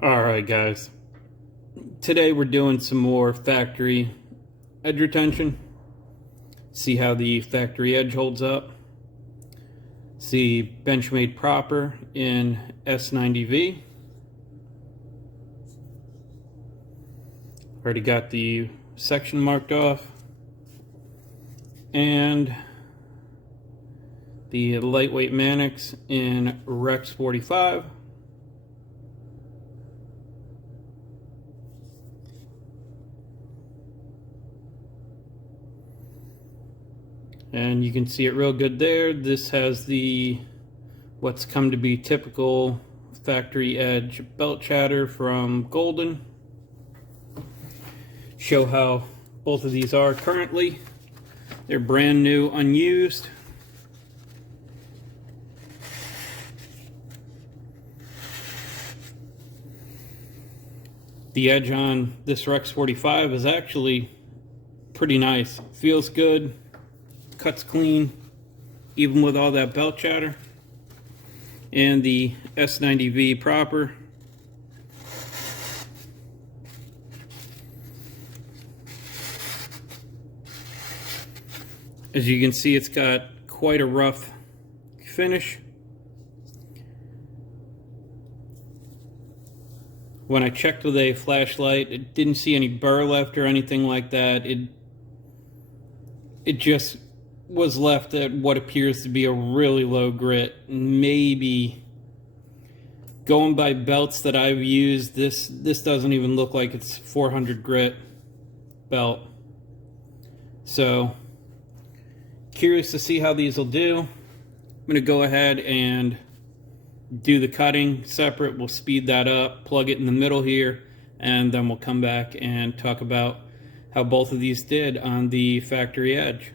Alright guys, today we're doing some more factory edge retention. See how the factory edge holds up. See Benchmade proper in S90V. Already got the section marked off. And the lightweight Manix in Rex 45. And you can see it real good there. This has the what's come to be typical factory edge belt chatter from Golden. Show how both of these are currently. They're brand new, unused. The edge on this Rex 45 is actually pretty nice. Feels good. Cuts clean, even with all that belt chatter. And the S90V proper. As you can see, it's got quite a rough finish. When I checked with a flashlight, it didn't see any burr left or anything like that. It just was left at what appears to be a really low grit. Maybe, going by belts that I've used, this doesn't even look like it's 400 grit belt. So curious to see how these will do. I'm gonna go ahead and do the cutting separate. We'll speed that up, plug it in the middle here, and then we'll come back and talk about how both of these did on the factory edge.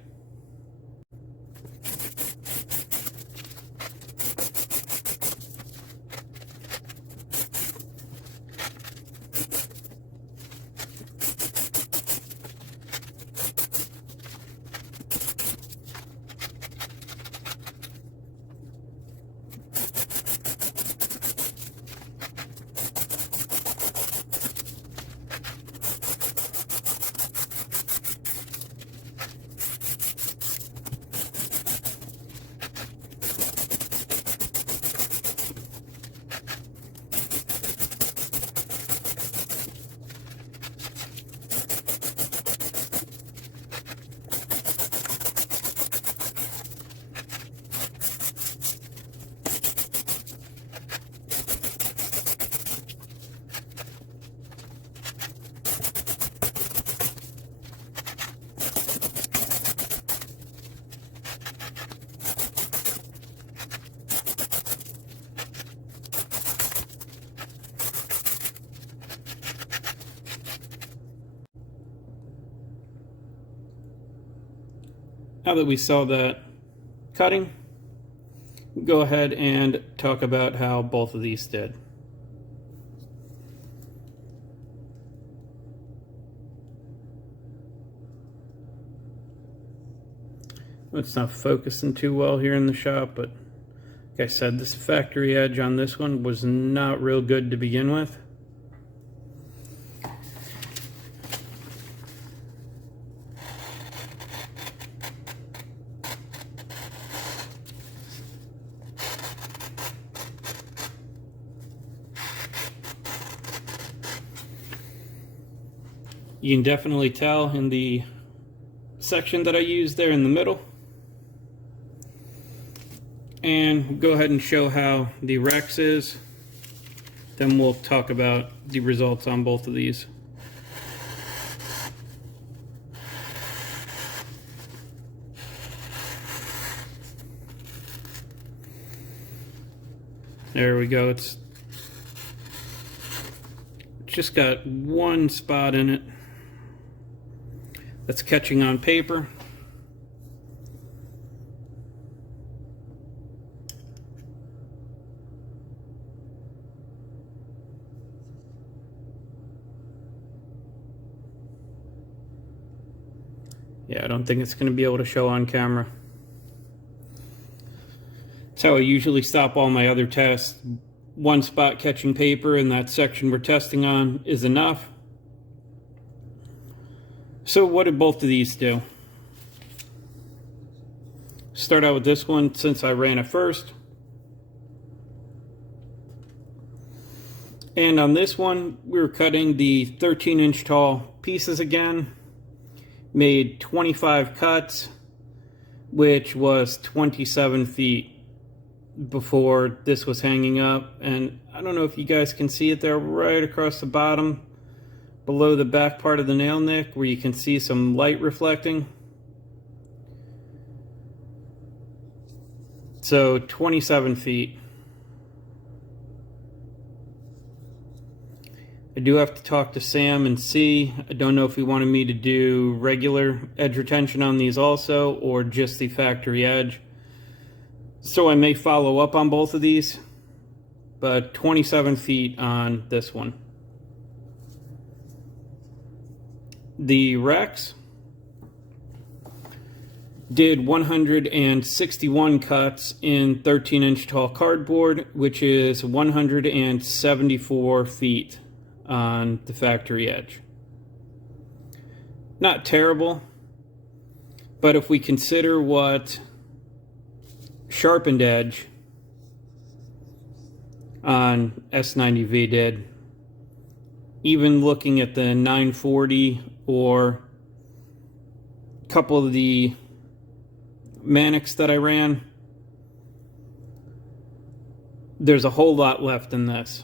Now that we saw that cutting, go ahead and talk about how both of these did. It's not focusing too well here in the shop, but like I said, this factory edge on this one was not real good to begin with. You can definitely tell in the section that I used there in the middle. And go ahead and show how the Rex is. Then we'll talk about the results on both of these. There we go. It's just got one spot in it that's catching on paper. Yeah, I don't think it's going to be able to show on camera. That's how I usually stop all my other tests, one spot catching paper in that section we're testing on is enough. So what did both of these do? Start out with this one since I ran it first. And on this one, we were cutting the 13-inch tall pieces again. Made 25 cuts, which was 27 feet before this was hanging up. And I don't know if you guys can see it there, right across the bottom, below the back part of the nail nick, where you can see some light reflecting. So 27 feet. I do have to talk to Sam and see. I don't know if he wanted me to do regular edge retention on these also, or just the factory edge. So I may follow up on both of these, but 27 feet on this one. The Rex did 161 cuts in 13-inch tall cardboard, which is 174 feet on the factory edge. Not terrible, but if we consider what sharpened edge on S90V did, even looking at the 940 or a couple of the Manix that I ran, there's a whole lot left in this.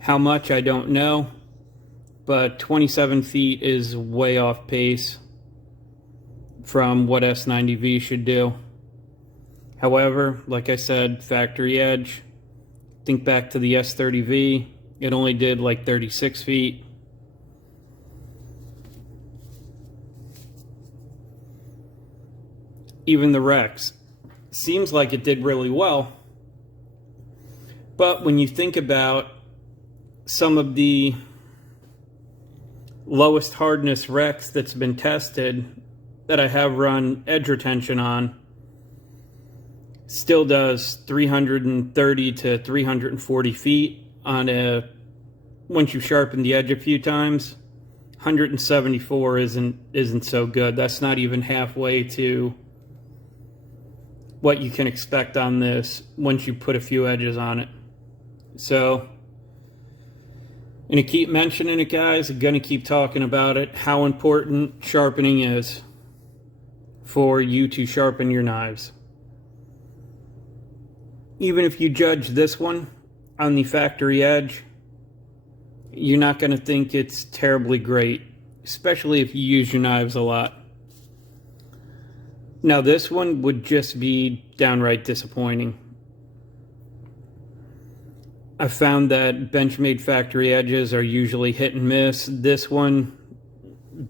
How much, I don't know, but 27 feet is way off pace from what S90V should do. However, like I said, factory edge, think back to the S30V, it only did like 36 feet. Even the Rex seems like it did really well, but when you think about some of the lowest hardness Rex that's been tested that I have run edge retention on, still does 330 to 340 feet on a, once you sharpen the edge a few times. 174 isn't so good. That's not even halfway to what you can expect on this once you put a few edges on it. So I'm going to keep mentioning it, guys. I'm going to keep talking about it, how important sharpening is for you to sharpen your knives. Even if you judge this one on the factory edge, you're not going to think it's terribly great, especially if you use your knives a lot. Now this one would just be downright disappointing. I found that Benchmade factory edges are usually hit and miss. This one,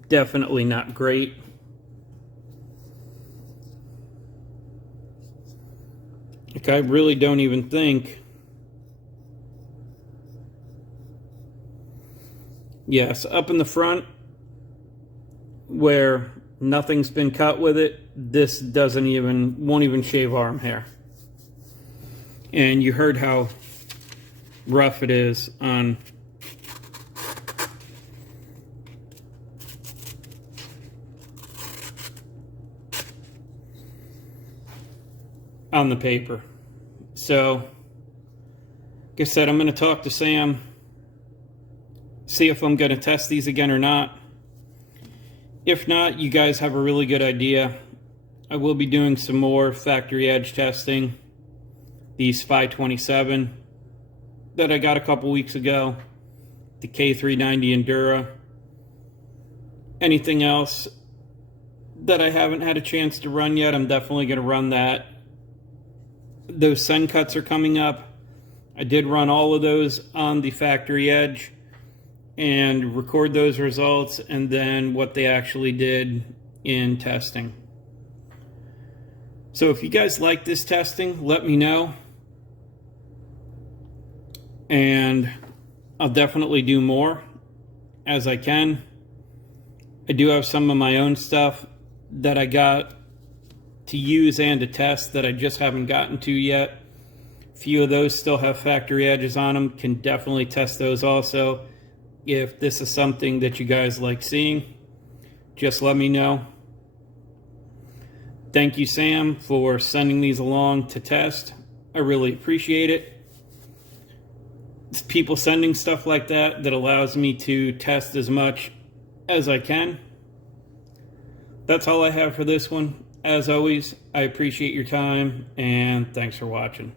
definitely not great. Like, I really don't even think. Yes, up in the front, where nothing's been cut with it, this won't even shave arm hair. And you heard how rough it is on the paper. So, like I said, I'm going to talk to Sam, see if I'm going to test these again or not. If not, you guys have a really good idea. I will be doing some more factory edge testing. The Spy27 that I got a couple weeks ago, the K390 Endura. Anything else that I haven't had a chance to run yet, I'm definitely going to run that. Those sun cuts are coming up. I did run all of those on the factory edge and record those results and then what they actually did in testing. So if you guys like this testing, let me know. And I'll definitely do more as I can. I do have some of my own stuff that I got to use and to test that I just haven't gotten to yet few of those still have factory edges on them. Can definitely test those also. If this is something that you guys like seeing, just let me know. Thank you, Sam, for sending these along to test. I really appreciate it. It's people sending stuff like that that allows me to test as much as I can. That's all I have for this one. As always, I appreciate your time, and thanks for watching.